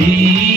Sim.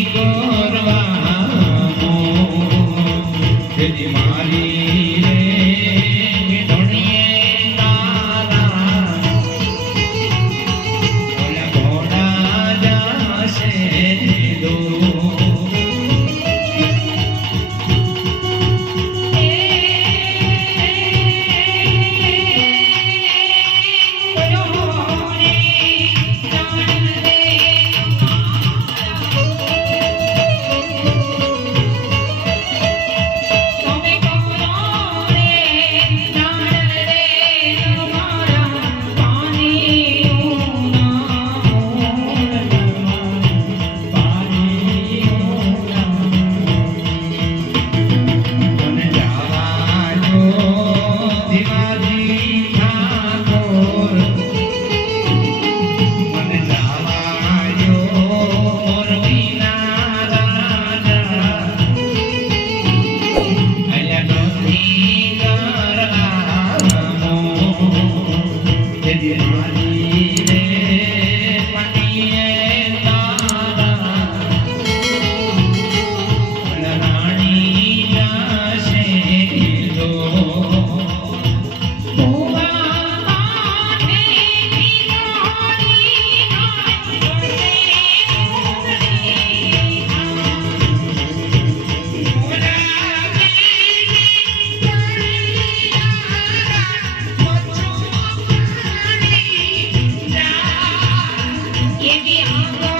ये भी आप